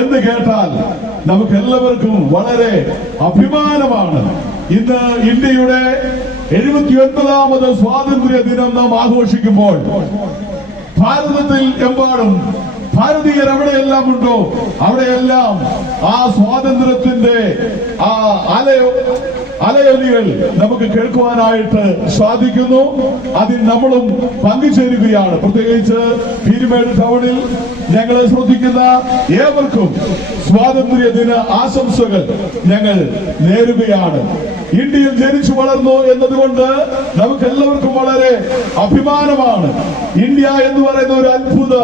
എന്ന് കേട്ടാൽ നമുക്ക് എല്ലാവർക്കും വളരെ അഭിമാനമാണ്. ഇന്ന് ഇന്ത്യയുടെ 79ാമത് സ്വാതന്ത്ര്യ ദിനം നാം ആഘോഷിക്കുമ്പോൾ ഭാരതത്തിൽ എമ്പാടും ഭാരതീയർ എവിടെയെല്ലാം ഉണ്ടോ അവിടെയെല്ലാം ആ സ്വാതന്ത്ര്യത്തിന്റെ ആ അലയൊലികൾ നമുക്ക് കേൾക്കുവാനായിട്ട് സാധിക്കുന്നു. അതിൽ നമ്മളും പങ്കുചേരുകയാണ്. പ്രത്യേകിച്ച് പീരുമേട് ടൗണിൽ ഞങ്ങളെ ശ്രദ്ധിക്കുന്ന ഏവർക്കും സ്വാതന്ത്ര്യ ദിന ആശംസകൾ ഞങ്ങൾ നേരുകയാണ്. ഇന്ത്യയിൽ ജനിച്ചു വളർന്നു എന്നതുകൊണ്ട് നമുക്ക് എല്ലാവർക്കും വളരെ അഭിമാനമാണ്. ഇന്ത്യ എന്ന് പറയുന്ന ഒരു അത്ഭുത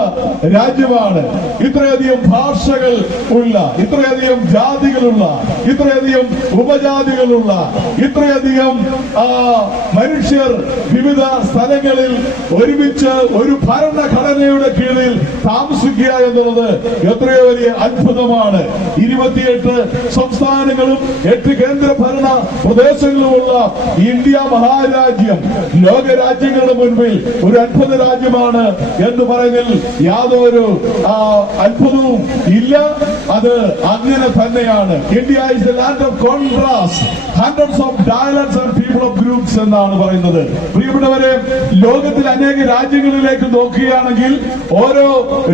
രാജ്യമാണ്. ഇത്രയധികം ഭാഷകൾ ഉള്ള, ഇത്രയധികം ജാതികളുള്ള, ഇത്രയധികം ഉപജാതികളുള്ള, ഇത്രയധികം മനുഷ്യർ വിവിധ സ്ഥലങ്ങളിൽ ഒരുമിച്ച് ഒരു ഭരണഘടനയുടെ കീഴിൽ താമസിക്കുക എന്നുള്ളത് എത്രയോ വലിയ അത്ഭുതമാണ്. 28 സംസ്ഥാനങ്ങളും 8 കേന്ദ്രഭരണ പ്രദേശങ്ങളുമുള്ള ഇന്ത്യ മഹാരാജ്യം ലോകരാജ്യങ്ങളുടെ മുൻപിൽ ഒരു അത്ഭുത രാജ്യമാണ് എന്ന് പറയുന്നതിൽ യാതൊരു അത്ഭുതവും ഇല്ല. അത് അങ്ങനെ തന്നെയാണ്. India is the land of contrast, hundreds of dialects and people of groups എന്നാണ് പറയുന്നത്. പ്രിയപ്പെട്ടവരെ, ലോകത്തിൽ അനേക രാജ്യങ്ങളിലേക്ക് നോക്കുകയാണെങ്കിൽ ഓരോ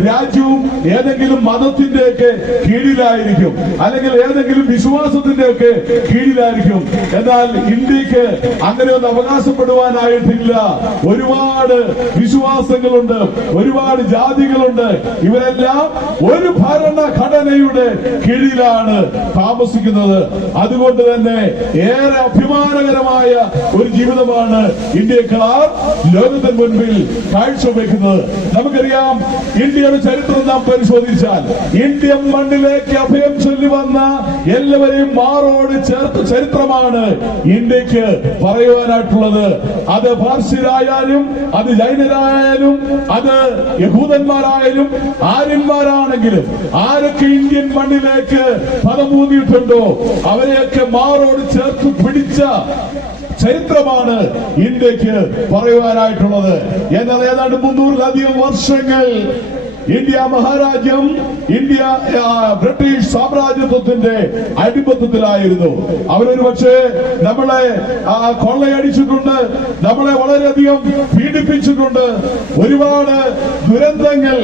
രാജ്യവും ഏതെങ്കിലും മതത്തിന്റെയൊക്കെ കീഴിലായിരിക്കും, അല്ലെങ്കിൽ ഏതെങ്കിലും വിശ്വാസത്തിന്റെ ഒക്കെ കീഴിലായിരിക്കും. എന്നാൽ ഇന്ത്യക്ക് അങ്ങനെയൊന്നും അവകാശപ്പെടുവാനായിട്ടില്ല. ഒരുപാട് വിശ്വാസങ്ങളുണ്ട്, ഒരുപാട് ജാതികളുണ്ട്. ഇവരെല്ലാം ഒരു ഭരണഘടനയുടെ കീഴിലാണ് താമസിക്കുന്നത്. അതുകൊണ്ട് തന്നെ ഏറെ അഭിമാനകരമായ ഒരു ജീവിതമാണ് ഇന്ത്യക്കാർ ലോകത്തിന് മുൻപിൽ കാഴ്ചവെക്കുന്നത്. നമുക്കറിയാം, ഇന്ത്യയുടെ ചരിത്രം നാം പരിശോധിച്ചാൽ ഇന്ത്യൻ മണ്ണിലേക്ക് അഭയം ചൊല്ലി വന്ന എല്ലാവരെയും മാറോട് ചേർത്ത ചരിത്രമാണ് ഇന്ത്യക്ക് പറയുവാനായിട്ടുള്ളത്. അത് പാർശ്വരായാലും, അത് ജൈനരായാലും, അത് യഹൂദന്മാരായാലും, ആര്യന്മാരാണെങ്കിലും ആരൊക്കെ ഇന്ത്യൻ മണ്ണിലേക്ക് പദമൂന്നിയിട്ടുണ്ടോ അവരെയൊക്കെ മാറോട് ചേർത്ത് പിടിച്ച ചരിത്രമാണ് ഇന്ത്യക്ക് പറയുവാനായിട്ടുള്ളത്. എന്നാൽ ഏതാണ്ട് 300-ലധികം വർഷങ്ങൾ ഇന്ത്യ മഹാരാജ്യം, ഇന്ത്യ ബ്രിട്ടീഷ് സാമ്രാജ്യത്വത്തിന്റെ അടിമത്തത്തിലായിരുന്നു. അവരൊരു പക്ഷേ നമ്മളെ കൊള്ളയടിച്ചിട്ടുണ്ട്, നമ്മളെ വളരെയധികം പീഡിപ്പിച്ചിട്ടുണ്ട്, ഒരുപാട് ദുരന്തങ്ങൾ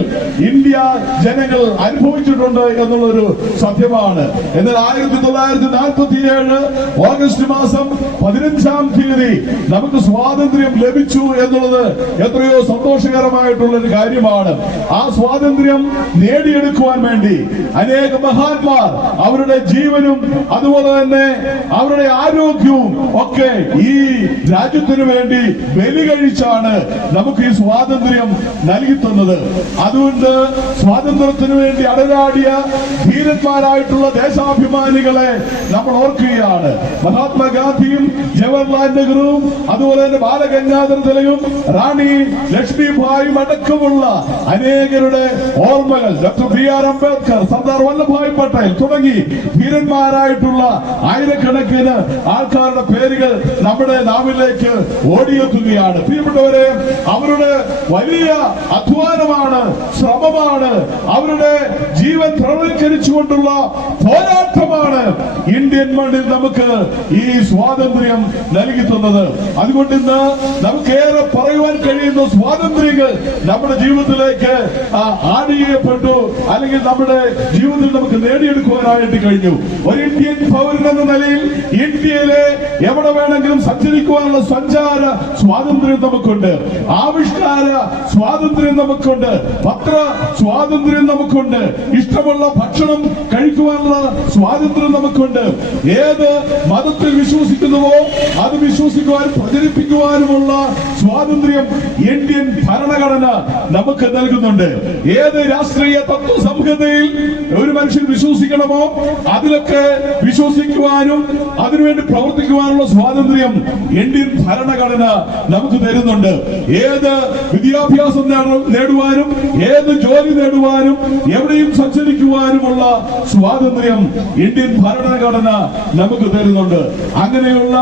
ഇന്ത്യ ജനങ്ങൾ അനുഭവിച്ചിട്ടുണ്ട് എന്നുള്ളൊരു സത്യമാണ്. എന്നാൽ 1947 ഓഗസ്റ്റ് മാസം 15-ാം തീയതി നമുക്ക് സ്വാതന്ത്ര്യം ലഭിച്ചു എന്നുള്ളത് എത്രയോ സന്തോഷകരമായിട്ടുള്ള ഒരു കാര്യമാണ്. ആ സ്വാതന്ത്ര്യം നേടിയെടുക്കുവാൻ വേണ്ടി അനേക മഹാന്മാർ അവരുടെ ജീവനും അതുപോലെ തന്നെ അവരുടെ ആരോഗ്യവും ഒക്കെ ഈ രാജ്യത്തിനു വേണ്ടി ബലി കഴിച്ചാണ് നമുക്ക് ഈ സ്വാതന്ത്ര്യം നൽകി തന്നത്. അതുകൊണ്ട് സ്വാതന്ത്ര്യത്തിനു വേണ്ടി അടരാടിയ ധീരന്മാരായിട്ടുള്ള ദേശാഭിമാനികളെ നമ്മൾ ഓർക്കുകയാണ്. മഹാത്മാഗാന്ധിയും ജവഹർലാൽ നെഹ്റുവും അതുപോലെ തന്നെ ബാലഗംഗാധര തിലകും റാണി ലക്ഷ്മിഭായും അടക്കമുള്ള അനേകരുടെ ഓർമ്മകൾ, ഡോക്ടർ ബി.ആർ. അംബേദ്കർ, സർദാർ വല്ലഭായ് പട്ടേൽ തുടങ്ങി ധീരന്മാരായിട്ടുള്ള ആയിരക്കണക്കിന് ആൾക്കാരുടെ പേരുകൾ നമ്മുടെ നാവിലേക്ക് ഓടിയെത്തുകയാണ്. പ്രിയപ്പെട്ടവരെ, അവരുടെ വലിയ അധ്വാനമാണ്, ശ്രമമാണ്, അവരുടെ ജീവൻ തൃണവൽക്കരിച്ചുകൊണ്ടുള്ള പോരാട്ടമാണ് ഇന്ത്യൻ മണ്ണിൽ നമുക്ക് ഈ സ്വാതന്ത്ര്യം നൽകി തന്നത്. അതുകൊണ്ട് ഇന്ന് നമുക്കേറെ പറയുവാൻ കഴിയുന്ന സ്വാതന്ത്ര്യങ്ങൾ നമ്മുടെ ജീവിതത്തിലേക്ക് ആടിയപ്പെട്ടു, അല്ലെങ്കിൽ നമ്മുടെ ജീവിതത്തിൽ നമുക്ക് നേടിയെടുക്കുവാനായിട്ട് കഴിഞ്ഞു. ഒരു ഇന്ത്യൻ പൗരൻ എന്ന നിലയിൽ ഇന്ത്യയിലെ എവിടെ വേണമെങ്കിലും സഞ്ചരിക്കുവാനുള്ള സഞ്ചാര സ്വാതന്ത്ര്യം നമുക്കുണ്ട്, ആവിഷ്കാര സ്വാതന്ത്ര്യം നമുക്കുണ്ട്, പത്ര സ്വാതന്ത്ര്യം നമുക്കുണ്ട്, ഇഷ്ടമുള്ള ഭക്ഷണം കഴിക്കുവാനുള്ള സ്വാതന്ത്ര്യം നമുക്കുണ്ട്. ഏത് മതത്തിൽ വിശ്വസിക്കുന്നുവോ അത് വിശ്വസിക്കുവാനും പ്രചരിപ്പിക്കുവാനുമുള്ള സ്വാതന്ത്ര്യം ഇന്ത്യൻ ഭരണഘടന നമുക്ക് നൽകുന്നുണ്ട്. ഏത് രാഷ്ട്രീയ തത്വ സംഹിതയിൽ ഒരു മനുഷ്യൻ വിശ്വസിക്കണമോ അതിലൊക്കെ വിശ്വസിക്കുവാനും അതിനുവേണ്ടി പ്രവർത്തിക്കുവാനുള്ള സ്വാതന്ത്ര്യം ഇന്ത്യൻ ഭരണഘടന നമുക്ക് തരുന്നുണ്ട്. ഏത് വിദ്യാഭ്യാസം നേടുവാനും, ഏത് ജോലി നേടുവാനും, എവിടെയും സഞ്ചരിക്കുവാനുമുള്ള സ്വാതന്ത്ര്യം ഇന്ത്യൻ ഭരണഘടന നമുക്ക് തരുന്നുണ്ട്. അങ്ങനെയുള്ള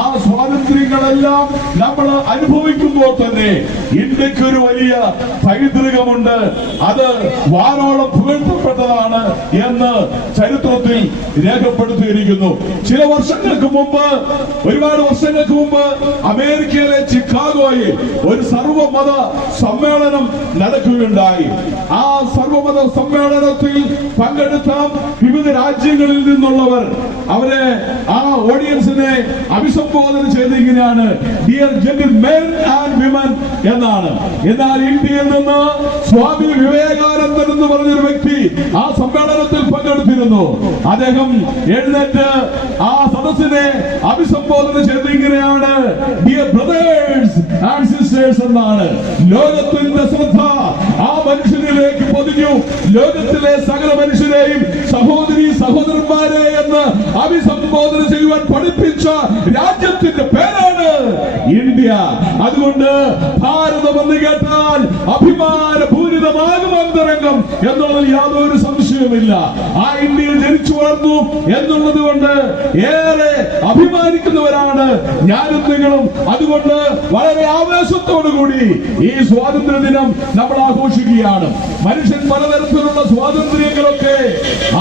ആ സ്വാതന്ത്ര്യങ്ങളെല്ലാം നമ്മൾ അനുഭവിക്കുമ്പോൾ തന്നെ ഇന്ത്യക്ക് ഒരു വലിയ പൈതൃകമുണ്ട്, അത് വാനോളം പുകഴ്ത്തപ്പെട്ടതാണ് എന്ന് ചരിത്രത്തിൽ രേഖപ്പെടുത്തിയിരിക്കുന്നു. ചില വർഷങ്ങൾക്ക് മുമ്പ്, ഒരുപാട് വർഷങ്ങൾക്ക് മുമ്പ് അമേരിക്കയിലെ ചിക്കാഗോയിൽ ഒരു സർവമത സമ്മേളനം നടക്കുകയുണ്ടായി. ആ സർവമത സമ്മേളനത്തിൽ പങ്കെടുത്ത വിവിധ രാജ്യങ്ങളിൽ നിന്നുള്ളവർ അവരെ ആ ഓഡിയൻസിനെ അഭിസംബോധന ചെയ്ത് ഇങ്ങനെയാണ്: ഡിയർ ജെന്റിൽമെൻ ആൻഡ് വിമൻ എന്നാണ്. എന്നാൽ ഇന്ത്യയിൽ നിന്ന് സ്വാമി വിവേകാനന്ദൻ എന്ന് പറഞ്ഞൊരു വ്യക്തി ആ സമ്മേളനത്തിൽ പങ്കെടുത്തിരുന്നു. അദ്ദേഹം എഴുന്നേറ്റ് ആ സദസ്സിനെ അഭിസംബോധന ചെയ്ത് ഇങ്ങനെയാണ്: ഡിയർ ബ്രദേഴ്സ് ആൻഡ് സിസ്റ്റേഴ്സ് എന്നാണ്. ലോകത്തിന്റെ ശ്രദ്ധ ആ മനുഷ്യനിലേക്ക് പൊതിഞ്ഞു. ലോകത്തിലെ സകല മനുഷ്യരെയും സഹോദരി സഹോദരന്മാരെ എന്ന് അഭിസംബോധന ചെയ്യുവാൻ പഠിപ്പിച്ച രാജ്യത്തിന്റെ പേരാണ് ഇന്ത്യ. അതുകൊണ്ട് ഭാരതം എന്ന് കേട്ടാൽ അഭിമാനപൂരിതമാകും അന്തരംഗം എന്നുള്ളതിൽ യാതൊരു സംശയവുമില്ല. ആ ഇന്ത്യയിൽ ജനിച്ചു വളർന്നു എന്നുള്ളത് കൊണ്ട് ഏറെ അഭിമാനിക്കുന്നവരാണ് ഞാനും നിങ്ങളും. അതുകൊണ്ട് വളരെ ആവേശത്തോടു കൂടി ഈ സ്വാതന്ത്ര്യ ദിനം നമ്മൾ ആഘോഷിക്കുകയാണ്. മനുഷ്യൻ പലതരത്തിലുള്ള സ്വാതന്ത്ര്യങ്ങളൊക്കെ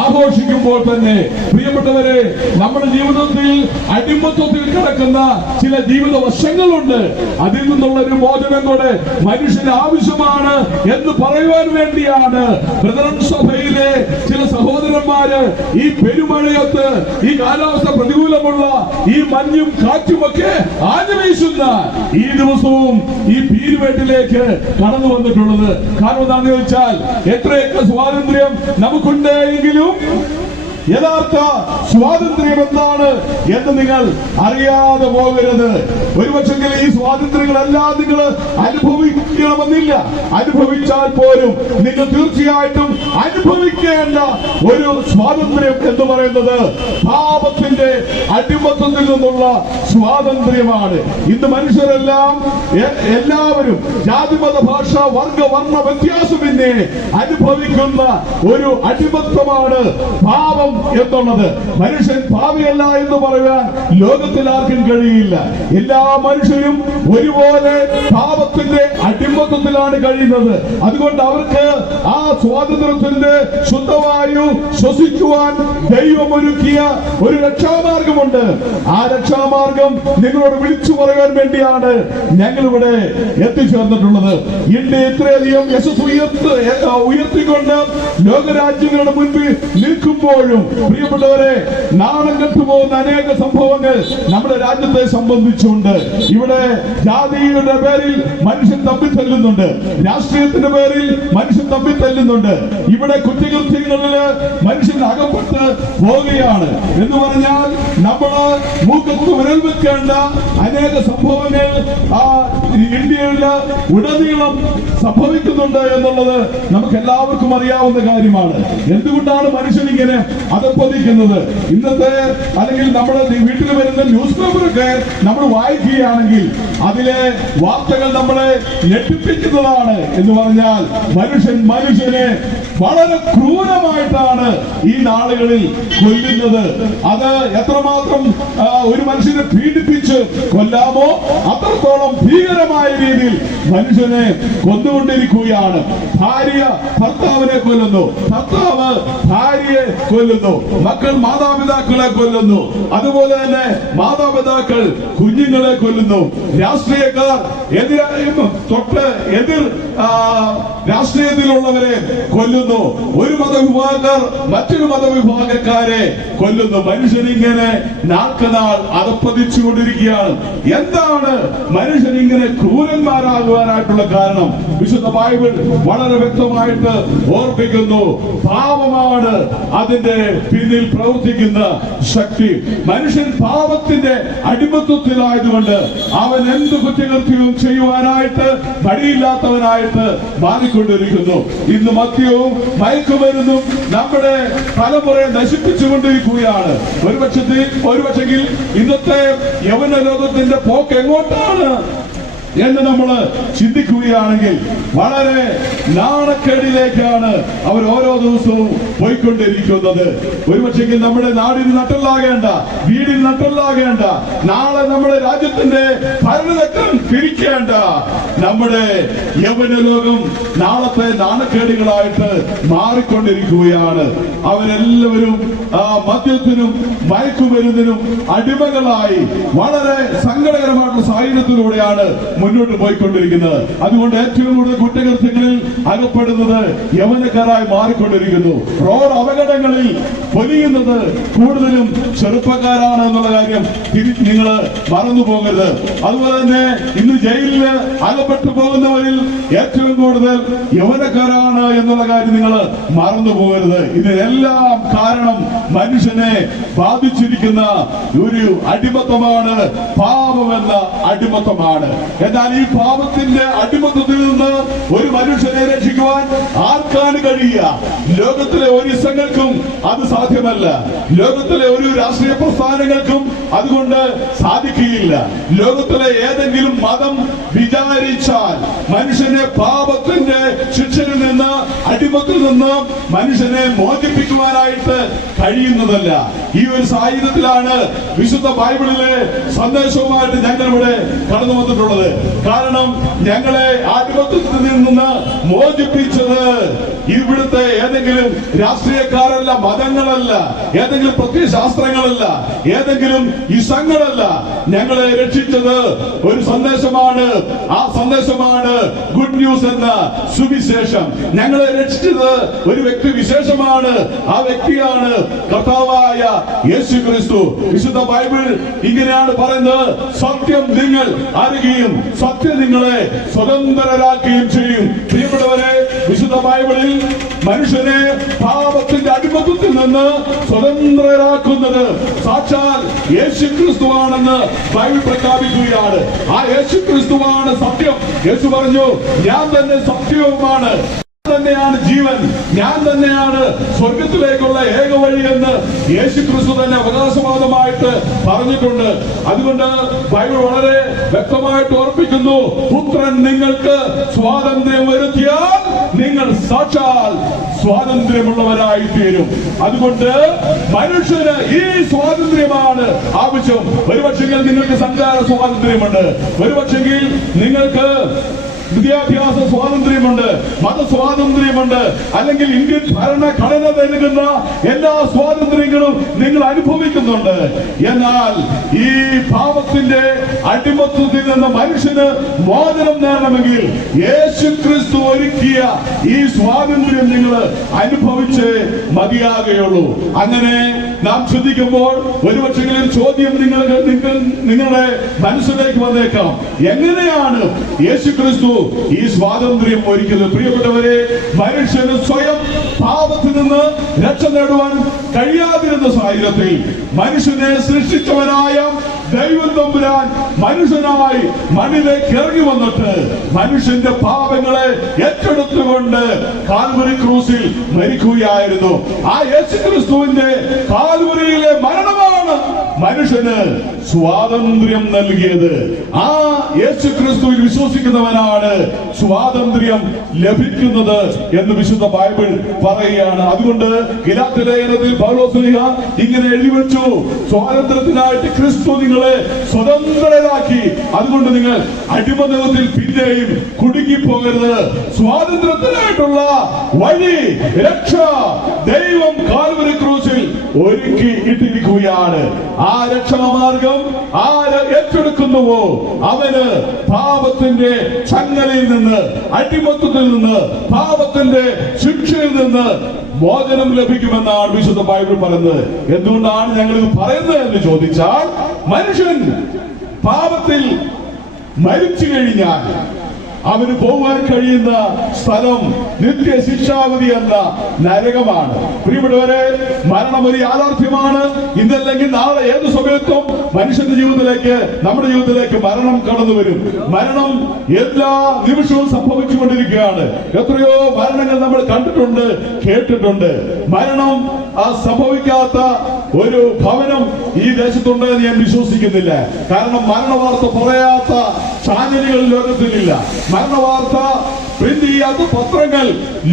ആഘോഷിക്കുമ്പോൾ തന്നെ പ്രിയപ്പെട്ടവരെ, നമ്മുടെ ജീവിതത്തിൽ അടിമത്വത്തിൽ കിടക്കുന്ന ചില ജീവിത വശങ്ങളുണ്ട്. അതിൽ നിന്നുള്ള ഒരു മോചനം കൂടെ മനുഷ്യന് ആവശ്യമാണ് എന്ന് പറയുവാൻ വേണ്ടിയാണ് ബ്രദറൻ സഭയിലെ ചില സഹോദരന്മാര് ഈ പെരുമഴയത്ത്, ഈ കാലാവസ്ഥ പ്രതികൂലമുള്ള ഈ മഞ്ഞും കാറ്റുമൊക്കെ ആഞ്ഞുവീശുന്ന ഈ ദിവസവും ഈ പീരുമേട്ടിലേക്ക് കടന്നു വന്നിട്ടുള്ളത്. കാരണം എന്താണെന്ന് ചോദിച്ചാൽ, എത്രയൊക്കെ സ്വാതന്ത്ര്യം നമുക്കുണ്ടെങ്കിലും യഥാർത്ഥ സ്വാതന്ത്ര്യം എന്താണ് എന്ന് നിങ്ങൾ അറിയാതെ പോകരുത്. ഒരുപക്ഷെങ്കിൽ ഈ സ്വാതന്ത്ര്യങ്ങളെല്ലാം നിങ്ങൾ അനുഭവിക്കണമെന്നില്ല. അനുഭവിച്ചാൽ പോലും നിങ്ങൾ തീർച്ചയായിട്ടും അനുഭവിക്കേണ്ട ഒരു സ്വാതന്ത്ര്യം എന്ന് പറയുന്നത് പാപത്തിന്റെ അടിമത്തത്തിൽ നിന്നുള്ള സ്വാതന്ത്ര്യമാണ്. ഇന്ന് മനുഷ്യരെല്ലാം എല്ലാവരും ജാതിമത ഭാഷ വർഗ വർണ്ണ വ്യത്യാസമിന്നെ അനുഭവിക്കുന്ന ഒരു അടിമത്തമാണ് പാപം എന്നുള്ളത്. മനുഷ്യൻ പാപിയല്ല എന്ന് പറയാൻ ലോകത്തിൽ ആർക്കും കഴിയില്ല. എല്ലാ മനുഷ്യരും ഒരുപോലെ പാപത്തിന്റെ അടിമത്തത്തിലാണ് കഴിയുന്നത്. അതുകൊണ്ട് അവർക്ക് ആ സ്വാതന്ത്ര്യത്തിന്റെ ശുദ്ധവായു ശ്വസിക്കുവാൻ ദൈവം ഒരുക്കിയ ഒരു രക്ഷാമാർഗമുണ്ട്. ആ രക്ഷാമാർഗം നിങ്ങളോട് വിളിച്ചു പറയാൻ വേണ്ടിയാണ് ഞങ്ങൾ ഇവിടെ എത്തിച്ചേർന്നിട്ടുള്ളത്. ഇന്ത്യ ഇത്രയധികം യശസ് ഉയർത്തിക്കൊണ്ട് ലോകരാജ്യങ്ങളുടെ മുൻപിൽ നിൽക്കുമ്പോഴും പ്രിയപ്പെട്ടവരെ, നാണം കെട്ടുപോകുന്ന അനേക സംഭവങ്ങൾ നമ്മുടെ രാജ്യത്തെ സംബന്ധിച്ചുണ്ട്. ഇവിടെ ജാതിയുടെ പേരിൽ മനുഷ്യൻ തമ്മിൽ തല്ലുന്നുണ്ട്, രാഷ്ട്രീയത്തിന്റെ പേരിൽ മനുഷ്യൻ തമ്മിൽ തല്ലുന്നുണ്ട്. ഇവിടെ കുറ്റകൃത്യങ്ങളിൽ മനുഷ്യൻ അകപ്പെട്ട് പോവുകയാണ്. എന്ന് പറഞ്ഞാൽ നമ്മള് മൂക്കത്ത് വിരൽ വെക്കേണ്ട അനേക സംഭവങ്ങൾ ഇന്ത്യയിൽ ഉടനീളം സംഭവിക്കുന്നുണ്ട് എന്നുള്ളത് നമുക്ക് എല്ലാവർക്കും അറിയാവുന്ന കാര്യമാണ്. എന്തുകൊണ്ടാണ് മനുഷ്യൻ ഇങ്ങനെ അതപ്പതിക്കുന്നത്? ഇന്നത്തെ അല്ലെങ്കിൽ നമ്മുടെ വീട്ടിൽ വരുന്ന ന്യൂസ് പേപ്പറൊക്കെ നമ്മൾ വായിക്കുകയാണെങ്കിൽ അതിലെ വാർത്തകൾ നമ്മളെ ഞെട്ടിപ്പിക്കുന്നതാണ്. എന്ന് പറഞ്ഞാൽ മനുഷ്യനെ വളരെ ക്രൂരമായിട്ടാണ് ഈ നാളുകളിൽ കൊല്ലുന്നത്. അത് എത്രമാത്രം ഒരു മനുഷ്യനെ പീഡിപ്പിച്ച് കൊല്ലാമോ അത്രത്തോളം ഭീകരമായ രീതിയിൽ മനുഷ്യനെ കൊന്നുകൊണ്ടിരിക്കുകയാണ്. ഭാര്യ ഭർത്താവിനെ കൊല്ലുന്നു, ഭർത്താവ് ഭാര്യയെ കൊല്ലുന്നു, മക്കൾ മാതാപിതാക്കളെ കൊല്ലുന്നു, അതുപോലെ തന്നെ മാതാപിതാക്കൾ കുഞ്ഞുങ്ങളെ കൊല്ലുന്നു, രാഷ്ട്രീയക്കാർ എതിർ രാഷ്ട്രീയത്തിലുള്ളവരെ കൊല്ലുന്നു, ഒരു മതവിഭാഗക്കാർ മറ്റൊരു മതവിഭാഗക്കാരെ കൊല്ലുന്നു. മനുഷ്യനിങ്ങനെ നാൾക്കുനാൾ അതപ്പതിച്ചുകൊണ്ടിരിക്കുകയാണ്. എന്താണ് മനുഷ്യനിങ്ങനെ ക്രൂരന്മാരാകുവാനായിട്ടുള്ള കാരണം? വിശുദ്ധ ബൈബിൾ വളരെ വ്യക്തമായിട്ട് ഓർപ്പിക്കുന്നു. പാപമാണ് അതിന്റെ പിന്നിൽ പ്രവർത്തിക്കുന്ന ശക്തി. മനുഷ്യൻ പാപത്തിന്റെ അടിമത്വത്തിലായതുകൊണ്ട് അവൻ എന്ത് കുറ്റകൃത്യവും ചെയ്യുവാനായിട്ട് മടിയില്ലാത്തവനായിട്ട് മാറിക്കൊണ്ടിരിക്കുന്നു. ഇന്ന് മദ്യവും മയക്കുമരുന്നും നമ്മുടെ തലമുറയെ നശിപ്പിച്ചുകൊണ്ടിരിക്കുകയാണ്. ഒരുപക്ഷെങ്കിൽ ഇന്നത്തെ യൗവന ലോകത്തിന്റെ പോക്ക് എങ്ങോട്ടാണ് എന്ന് നമ്മൾ ചിന്തിക്കുകയാണെങ്കിൽ വളരെ നാണക്കേടിലേക്കാണ് അവർ ഓരോ ദിവസവും പോയിക്കൊണ്ടിരിക്കുന്നത്. ഒരുപക്ഷെ നമ്മുടെ നാടിന് നട്ടലാകേണ്ട, വീടിന് നട്ടലാകേണ്ട, നാളെ നമ്മുടെ രാജ്യത്തിന്റെ ഭരണചക്രം തിരിക്കേണ്ട നമ്മുടെ യവന ലോകം നാളത്തെ നാണക്കേടുകളായിട്ട് മാറിക്കൊണ്ടിരിക്കുകയാണ്. അവരെല്ലാവരും മദ്യത്തിനും മയക്കുമരുന്നിനും അടിമകളായി വളരെ സങ്കടകരമായിട്ടുള്ള സാഹചര്യത്തിലൂടെയാണ് മുന്നോട്ട് പോയിക്കൊണ്ടിരിക്കുന്നത്. അതുകൊണ്ട് ഏറ്റവും കൂടുതൽ കുറ്റകൃത്യങ്ങളിൽ അകപ്പെടുന്നത് യവനക്കാരായി മാറിക്കൊണ്ടിരിക്കുന്നു. റോഡ് അപകടങ്ങളിൽ പൊലിയുന്നത് കൂടുതലും ചെറുപ്പക്കാരാണ് എന്നുള്ള കാര്യം നിങ്ങൾ മറന്നു പോകരുത്. അതുപോലെ തന്നെ ഇന്ന് ജയിലിൽ അകപ്പെട്ടു പോകുന്നവരിൽ ഏറ്റവും കൂടുതൽ യവനക്കാരാണ് എന്നുള്ള കാര്യം നിങ്ങൾ മറന്നു പോകരുത്. ഇതിനെല്ലാം കാരണം മനുഷ്യനെ ബാധിച്ചിരിക്കുന്ന ഒരു അടിമത്തമാണ്, പാപമെന്ന അടിമത്തമാണ്. എന്നാൽ ഈ പാപത്തിന്റെ അടിമത്തത്തിൽ നിന്ന് ഒരു മനുഷ്യനെ രക്ഷിക്കുവാൻ ആർക്കാണ് കഴിയുക? ലോകത്തിലെ ഒരു ഇസങ്ങൾക്കും അത് സാധ്യമല്ല. ലോകത്തിലെ ഒരു രാഷ്ട്രീയ പ്രസ്ഥാനങ്ങൾക്കും അതുകൊണ്ട് സാധിക്കുകയില്ല. ലോകത്തിലെ ഏതെങ്കിലും മതം വിചാരിച്ചാൽ മനുഷ്യനെ പാപത്തിന്റെ ശിക്ഷയിൽ നിന്ന്, അടിമത്തിൽ നിന്ന് മനുഷ്യനെ മോചിപ്പിക്കുവാനായിട്ട് കഴിയുന്നതല്ല. ഈ ഒരു സാഹചര്യത്തിലാണ് വിശുദ്ധ ബൈബിളിലെ സന്ദേശവുമായിട്ട് ഞങ്ങൾ ഇവിടെ കടന്നു വന്നിട്ടുള്ളത്. കാരണം ഞങ്ങളെ അടിമത്തത്തിൽ നിന്ന് മോചിപ്പിച്ചത് ഇവിടുത്തെ ഏതെങ്കിലും രാഷ്ട്രീയക്കാരല്ല, മതങ്ങളല്ല, ഏതെങ്കിലും പ്രത്യയശാസ്ത്രങ്ങളല്ല, ഏതെങ്കിലും ഇസങ്ങളല്ല. ഞങ്ങളെ രക്ഷിച്ചത് ഒരു സന്ദേശമാണ്. ആ സന്ദേശമാണ് ഗുഡ് ന്യൂസ് എന്ന സുവിശേഷം. ഞങ്ങളെ രക്ഷിച്ചത് ഒരു വ്യക്തി വിശേഷമാണ്. ആ വ്യക്തിയാണ് കർത്താവായ യേശു ക്രിസ്തു. വിശുദ്ധ ബൈബിൾ ഇങ്ങനെയാണ് പറയുന്നത്: സത്യം നിങ്ങൾ അറിയുകയും സത്യം നിങ്ങളെ സ്വതന്ത്രരാക്കുകയും ചെയ്യും. പ്രിയപ്പെട്ടവരെ, വിശുദ്ധ ബൈബിളിൽ മനുഷ്യനെ പാപത്തിന്റെ അടിമത്തത്തിൽ നിന്ന് സ്വതന്ത്രരാക്കുന്നത് സാക്ഷാൽ യേശു ക്രിസ്തുവാണെന്ന് ബൈബിൾ പ്രഖ്യാപിക്കുകയാണ്. ആ യേശു ക്രിസ്തുവാണ് സത്യം. യേശു പറഞ്ഞു, ഞാൻ തന്നെ സത്യവുമാണ്, തന്നെയാണ് ജീവൻ, ഞാൻ തന്നെയാണ് സ്വർഗത്തിലേക്കുള്ള ഏക വഴി എന്ന് യേശു ക്രിസ്തു തന്നെ അവകാശവാദമായിട്ട് പറഞ്ഞിട്ടുണ്ട്. അതുകൊണ്ട് ബൈബിൾ വളരെ വ്യക്തമായിട്ട് ഓർപ്പിക്കുന്നു, പുത്രൻ നിങ്ങൾക്ക് സ്വാതന്ത്ര്യം വരുത്തിയാൽ നിങ്ങൾ സാക്ഷാൽ സ്വാതന്ത്ര്യമുള്ളവരായി തീരും. അതുകൊണ്ട് മനുഷ്യന് ഈ സ്വാതന്ത്ര്യമാണ് ആവശ്യം. ഒരുപക്ഷെങ്കിൽ നിങ്ങൾക്ക് സഞ്ചാര സ്വാതന്ത്ര്യമുണ്ട്, ഒരുപക്ഷെങ്കിൽ നിങ്ങൾക്ക് വിദ്യാഭ്യാസ സ്വാതന്ത്ര്യമുണ്ട്, മതസ്വാതന്ത്ര്യമുണ്ട്, അല്ലെങ്കിൽ ഇന്ത്യൻ ഭരണഘടന നൽകുന്ന എല്ലാ സ്വാതന്ത്ര്യങ്ങളും നിങ്ങൾ അനുഭവിക്കുന്നുണ്ട്. എന്നാൽ ഈ പാപത്തിന്റെ അടിമത്തത്തിൽ നിന്ന് മനുഷ്യന് മോചനം നേടണമെങ്കിൽ യേശു ക്രിസ്തു ഒരുക്കിയ ഈ സ്വാതന്ത്ര്യം നിങ്ങൾ അനുഭവിച്ച് മതിയാകുകയുള്ളൂ. അങ്ങനെ നാം ചിന്തിക്കുമ്പോൾ ഒരുപക്ഷെ ഒരു ചോദ്യം നിങ്ങളുടെ മനസ്സിലേക്ക് വന്നേക്കാം: എങ്ങനെയാണ് യേശു ക്രിസ്തു ഈ സ്വാതന്ത്ര്യം ഒരുക്കുന്നത്? പ്രിയപ്പെട്ടവരെ, മനുഷ്യന് സ്വയം പാപത്തിൽ നിന്ന് രക്ഷ നേടുവാൻ കഴിയാതിരുന്ന സാഹചര്യത്തിൽ മനുഷ്യനെ സൃഷ്ടിച്ചവനായ ദൈവം തമ്പുരാൻ മനുഷ്യനായി മണ്ണിലേക്ക് ഇറങ്ങി വന്നിട്ട് മനുഷ്യന്റെ പാപങ്ങളെ ഏറ്റെടുത്തുകൊണ്ട് കാൽവരി ക്രൂസിൽ മരിക്കുകയായിരുന്നു. ആ യേശു ക്രിസ്തുവിന്റെ കാൽവരിയിലെ മരണമാണ് മനുഷ്യന് സ്വാതന്ത്ര്യം നൽകിയത്. ആ യേശു ക്രിസ്തുവിൽ വിശ്വസിക്കുന്നവനാണ് സ്വാതന്ത്ര്യം ലഭിക്കുന്നത് എന്ന് വിശുദ്ധ ബൈബിൾ പറയുകയാണ്. അതുകൊണ്ട് ഗലാത്യ ലേഖനത്തിൽ പൗലോസ് ഇങ്ങനെ എഴുതി വെച്ചു: സ്വാതന്ത്ര്യത്തിനായിട്ട് ക്രിസ്തു നിങ്ങളെ സ്വതന്ത്രരാക്കി. അതുകൊണ്ട് നിങ്ങൾ അടിമത്തത്തിൽ പിന്നെയും കുടുങ്ങിപ്പോകരുത്. സ്വാതന്ത്ര്യത്തിനായിട്ടുള്ള വഴി, രക്ഷ ദൈവം കാൽവരി ക്രൂസിൽ ഒരുക്കി ഇട്ടിരിക്കുകയാണ്. ആ രക്ഷാമാർഗം ആര് ഏറ്റെടുക്കുന്നുവോ അവന് പാപത്തിന്റെ ചങ്ങലയിൽ നിന്ന്, അടിമത്തത്തിൽ നിന്ന്, പാപത്തിന്റെ ശിക്ഷയിൽ നിന്ന് മോചനം ലഭിക്കുമെന്നാണ് വിശുദ്ധ ബൈബിൾ പറയുന്നത്. എന്തുകൊണ്ടാണ് ഞങ്ങൾ ഇത് പറയുന്നത് എന്ന് ചോദിച്ചാൽ, മനുഷ്യൻ പാപത്തിൽ മരിച്ചു കഴിഞ്ഞാൽ അവന് പോകാൻ കഴിയുന്ന സ്ഥലം നിത്യശിക്ഷാവധി എന്ന നരകമാണ്. പ്രിയപ്പെട്ടവരെ, മരണം ഒരു യാഥാർത്ഥ്യമാണ്. ഇന്നല്ലെങ്കിൽ നാളെ ഏത് സമയത്തും മനുഷ്യന്റെ ജീവിതത്തിലേക്ക്, നമ്മുടെ ജീവിതത്തിലേക്ക് മരണം കടന്നു വരും. മരണം എല്ലാ നിമിഷവും സംഭവിച്ചുകൊണ്ടിരിക്കുകയാണ്. എത്രയോ മരണങ്ങൾ നമ്മൾ കണ്ടിട്ടുണ്ട്, കേട്ടിട്ടുണ്ട്. മരണം സംഭവിക്കാത്ത ഒരു ഭവനം ഈ ദേശത്തുണ്ട് എന്ന് ഞാൻ വിശ്വസിക്കുന്നില്ല. കാരണം മരണവാർത്ത പറയാത്ത ചാനലുകൾ ലോകത്തിലില്ല, മരണവാർത്ത പ്രിന്റ് ചെയ്യാത്ത പത്രങ്ങൾ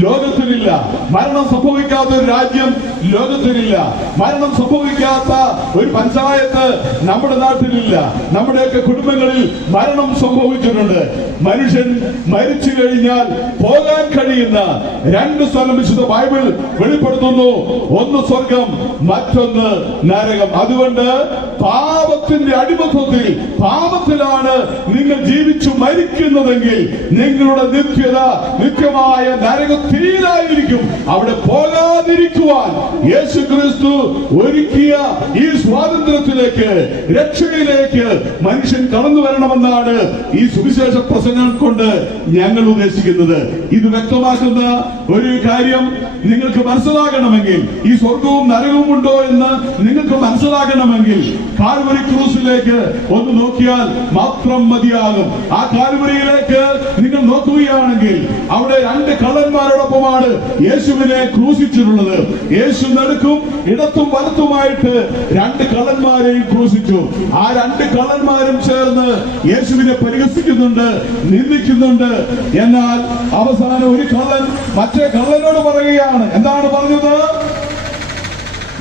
ലോകത്തിലില്ല, മരണം സംഭവിക്കാത്ത ഒരു രാജ്യം ലോകത്തിലില്ല, മരണം സംഭവിക്കാത്ത ഒരു പഞ്ചായത്ത് നമ്മുടെ നാട്ടിലില്ല. നമ്മുടെയൊക്കെ കുടുംബങ്ങളിൽ മരണം സംഭവിച്ചിട്ടുണ്ട്. മനുഷ്യൻ മരിച്ചു കഴിഞ്ഞാൽ പോകാൻ കഴിയുന്ന രണ്ട് സ്ഥലം വിശുദ്ധ ബൈബിൾ വെളിപ്പെടുത്തുന്നു. ഒന്ന് സ്വർഗം, മറ്റൊന്ന് നരകം. അതുകൊണ്ട് പാപത്തിന്റെ അടിമത്വത്തിൽ, പാപത്തിലാണ് നിങ്ങൾ ജീവിച്ചു മരിക്കുന്നതെങ്കിൽ നിങ്ങളുടെ നിത്യമായ നരകത്തിലായിരിക്കും. അവിടെ പോകാതിരിക്കുവാൻ യേശു ക്രിസ്തു ഒരുക്കിയ ഈ സ്വാതന്ത്ര്യത്തിലേക്ക്, രക്ഷയിലേക്ക് മനുഷ്യൻ കടന്നു വരണമെന്നാണ് ഈ സുവിശേഷ പ്രസംഗം കൊണ്ട് ഞങ്ങൾ ഉദ്ദേശിക്കുന്നത്. ഇത് വ്യക്തമാക്കുന്ന ഒരു കാര്യം നിങ്ങൾക്ക് മനസ്സിലാകണമെങ്കിൽ, ഈ സ്വർഗവും നരകവും ഉണ്ടോ എന്ന് നിങ്ങൾക്ക് മനസ്സിലാകണമെങ്കിൽ കാൽവരി ക്രൂസിലേക്ക് ഒന്ന് നോക്കിയാൽ മാത്രം മതിയാകും. ആ കാൽവരിയിലേക്ക് നിങ്ങൾ നോക്കുകയാണെങ്കിൽ അവിടെ രണ്ട് കള്ളന്മാരോടൊപ്പമാണ് യേശുവിനെ ക്രൂശിച്ചിട്ടുള്ളത്. യേശു നടുക്കും ഇടത്തും വലത്തുമായിട്ട് രണ്ട് കള്ളന്മാരെയും ക്രൂശിച്ചു. ആ രണ്ട് കള്ളന്മാരും ചേർന്ന് യേശുവിനെ പരിഹസിക്കുന്നുണ്ട്, നിന്ദിക്കുന്നുണ്ട്. എന്നാൽ അവസാനം ഒരു കള്ളൻ മറ്റേ കള്ളനോട് പറയുകയാണ്. എന്താണ് പറഞ്ഞത്?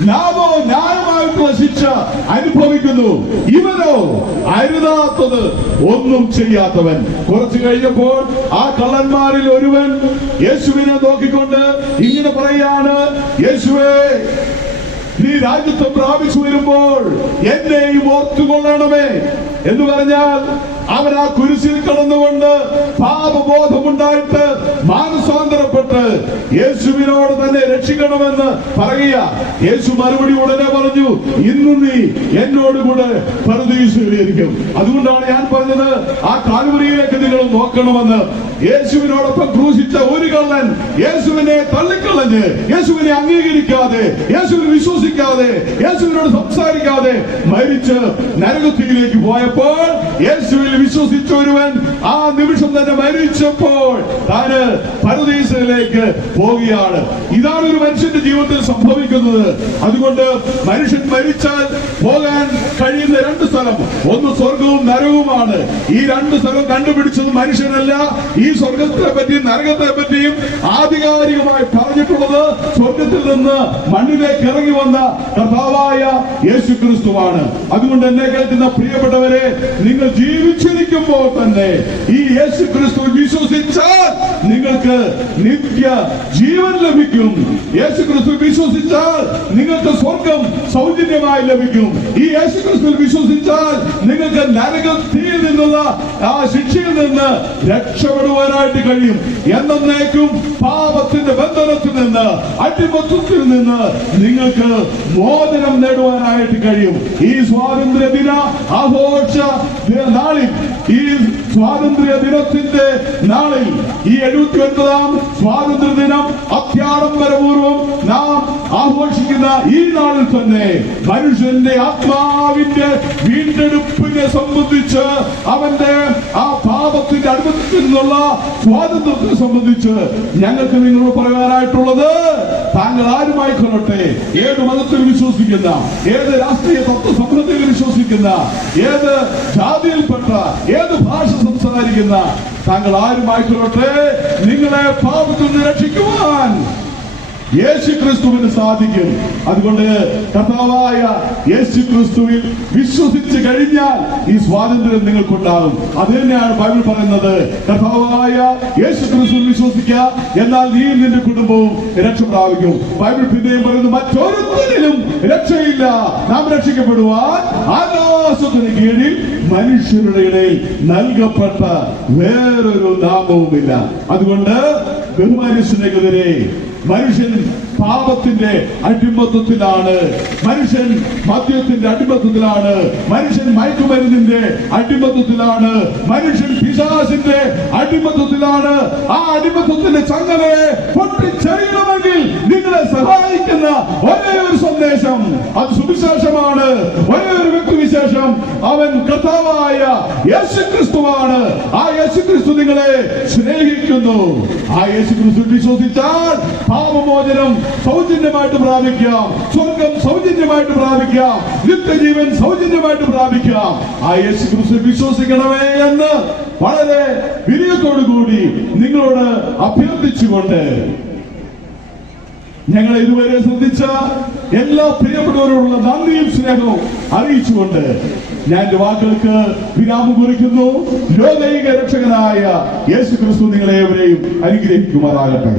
നാമോ ന്യായമായിട്ടുള്ള ശിക്ഷ അനുഭവിക്കുന്നു, ഇവനോ അരുതാത്തത് ഒന്നും ചെയ്യാത്തവൻ. കുറച്ചു കഴിഞ്ഞപ്പോൾ ആ കള്ളന്മാരിൽ ഒരുവൻ യേശുവിനെ നോക്കിക്കൊണ്ട് ഇങ്ങനെ പറയാണ്, യേശുവേ, നീ രാജ്യത്വം പ്രാപിച്ചു വരുമ്പോൾ എന്നെയും ഓർത്തുകൊള്ളണമേ എന്ന് പറഞ്ഞാൽ അവൻ ആ കുരിശിൽ കടന്നുകൊണ്ട് പാപബോധമുണ്ടായിട്ട് മാനസാന്തരപ്പെട്ട് യേശുവിനോട് തന്നെ രക്ഷിക്കണമെന്ന് പറയുക. യേശു മറുപടി ഉടനെ പറഞ്ഞു, ഇന്ന് നീ എന്നോടുകൂടെ പരദീസയിലിരിക്കും. അതുകൊണ്ടാണ് ഞാൻ പറഞ്ഞത് ആ കാൽവരിയിലേക്ക് നിങ്ങൾ നോക്കണമെന്ന്. യേശുവിനോടൊപ്പം ക്രൂശിച്ച ഒരു കള്ളൻ യേശുവിനെ തള്ളിക്കളഞ്ഞ്, യേശുവിനെ അംഗീകരിക്കാതെ, യേശുവിനെ വിശ്വസിക്കാതെ, യേശുവിനോട് സംസാരിക്കാതെ മരിച്ച് നരകത്തിലേക്ക് പോയപ്പോൾ യേശുവിൽ വിശ്വസിച്ച ഒരുവൻ ആ നിമിഷം തന്നെ മരിച്ചപ്പോൾ താന് പരദീസയിലേക്ക് പോവുകയാണ്. ഇതാണ് ഒരു മനുഷ്യന്റെ ജീവിതത്തിൽ സംഭവിക്കുന്നത്. അതുകൊണ്ട് മനുഷ്യൻ മരിച്ചാൽ പോകാൻ കഴിയുന്ന രണ്ട് സ്ഥലം, ഒന്ന് സ്വർഗവും നരകവുമാണ്. ഈ രണ്ട് സ്ഥലം കണ്ടുപിടിച്ചത് മനുഷ്യനല്ല. ഈ സ്വർഗത്തെ പറ്റിയും നരകത്തെ പറ്റിയും ആധികാരികമായി പറഞ്ഞിട്ടുള്ളത് സ്വർഗത്തിൽ നിന്ന് മണ്ണിലേക്ക് ഇറങ്ങി വന്ന കർത്താവായ യേശു ക്രിസ്തുവാണ്. അതുകൊണ്ട് എന്നെ കേൾക്കുന്ന പ്രിയപ്പെട്ടവരെ, നിങ്ങൾ ജീവിച്ചിരിക്കുമ്പോൾ തന്നെ ഈ യേശു ക്രിസ്തു വിശ്വസിച്ചാൽ നിങ്ങൾക്ക് നിത്യ ജീവൻ ലഭിക്കും. യേശു ക്രിസ്തു വിശ്വസിച്ചാൽ നിങ്ങൾക്ക് സ്വർഗം സൗജന്യമായി ലഭിക്കും. ഈ യേശു ക്രിസ്തു വിശ്വസിച്ചാൽ നിങ്ങൾക്ക് നരകത്തിൽ നിന്നുള്ള ആ ശിക്ഷയിൽ നിന്ന് രക്ഷപ്പെടുവാനായിട്ട് കഴിയും. എന്നേക്കും പാപത്തിന്റെ ബന്ധനത്തിൽ നിന്ന്, അടിമത്വത്തിൽ നിന്ന് നിങ്ങൾക്ക് മോചനം നേടുവാനായിട്ട് കഴിയും. ഈ സ്വാതന്ത്ര്യ ദിന ആഘോഷ നാളിൽ, ഈ സ്വാതന്ത്ര്യ ദിനത്തിന്റെ നാളിൽ, ഈ 79ാം സ്വാതന്ത്ര്യ ദിനം അത്യാഡംബരപൂർവം നാം ആഘോഷിക്കുന്ന ഈ നാളിൽ തന്നെ മനുഷ്യന്റെ ആത്മാവിന്റെ വീണ്ടെടുപ്പിനെ സംബന്ധിച്ച്, അവന്റെ ആ പാപത്തിന്റെ അടിമത്തത്തിൽ നിന്നുള്ള സ്വാതന്ത്ര്യത്തെ സംബന്ധിച്ച് ഞങ്ങൾക്ക് നിങ്ങളോട് പറയാനായിട്ടുള്ളത്, താങ്കൾ ആരുമായിക്കൊള്ളട്ടെ, ഏത് മതത്തിൽ വിശ്വസിക്കുന്ന, ഏത് രാഷ്ട്രീയ തത്വസമൂഹത്തിൽ വിശ്വസിക്കുന്ന, ഏത് ജാതിയിൽപ്പെട്ട, ഏത് ഭാഷ സംസാരിക്കുന്ന താങ്കൾ ആരുമായിക്കൊള്ളട്ടെ, നിങ്ങളെ പാപത്തിൽ നിന്ന് രക്ഷിക്കുവാൻ യേശു ക്രിസ്തുവിന് സാധിക്കും. അതുകൊണ്ട് കർത്താവായ യേശു ക്രിസ്തുവിൽ വിശ്വസിച്ച് കഴിഞ്ഞാൽ ഈ സ്വാതന്ത്ര്യം നിങ്ങൾക്കുണ്ടാകും. അത് തന്നെയാണ് ബൈബിൾ പറയുന്നത്. കർത്താവായ യേശു ക്രിസ്തുവിൽ വിശ്വസിക്കുക, എന്നാൽ നീ നിന്റെ കുടുംബവും രക്ഷ പ്രാപിക്കും. ബൈബിൾ പിന്നെയും പറയുന്നു, മറ്റൊരുത്തരിലും രക്ഷയില്ല, നാം രക്ഷിക്കപ്പെടുവാൻ ആകാശത്തിന് കീഴിൽ മനുഷ്യരുടെ ഇടയിൽ നൽകപ്പെട്ട വേറൊരു നാമവുമില്ല. അതുകൊണ്ട് ബഹുമാന്യ സ്നേഹിതരെ, മനുഷ്യൻ പാപത്തിന്റെ അടിമത്വത്തിലാണ്, മനുഷ്യൻ മദ്യത്തിന്റെ അടിമത്വത്തിലാണ്, മനുഷ്യൻ മയക്കുമരുന്നിന്റെ അടിമത്വത്തിലാണ്, മനുഷ്യൻ പിശാചിന്റെ അടിമത്വത്തിലാണ്. ആ അടിമത്വത്തിന്റെ ചങ്ങലയെ പൊട്ടിച്ചെറിയണമെങ്കിൽ നിങ്ങളെ സഹായിക്കുന്ന ഒരേ ഒരു സന്ദേശം, അത് സുവിശേഷമാണ്. ഒരേ ഒരു വ്യക്തിവിശേഷം, അവൻ കർത്താവായ യേശു ക്രിസ്തുവാണ്. ആ യേശു ക്രിസ്തു നിങ്ങളെ സ്നേഹിക്കുന്നു. ആ യേശു ക്രിസ്തു വിശ്വസിച്ചാൽ പാപമോചനം സൗജന്യമായിട്ട് പ്രാപിക്കാം, സ്വർഗം സൗജന്യമായിട്ട് പ്രാപിക്കാം, നിത്യജീവൻ സൗജന്യമായിട്ട് പ്രാപിക്കാം. ആ യേശു ക്രിസ്തു വിശ്വസിക്കണമേ എന്ന് വളരെ വിനയത്തോടു കൂടി നിങ്ങളോട് അഭ്യർത്ഥിച്ചുകൊണ്ട് ഞങ്ങളെ ഇതുവരെ ശ്രദ്ധിച്ച എല്ലാ പ്രിയപ്പെട്ടവരോടുള്ള നന്ദിയും സ്നേഹവും അറിയിച്ചുകൊണ്ട് ഞാൻ എന്റെ വാക്കുകൾക്ക് വിരാമം കുറിക്കുന്നു. ലോകൈക രക്ഷകനായ യേശു ക്രിസ്തു നിങ്ങളെവരെയും അനുഗ്രഹിക്കുമാറാകട്ടെ.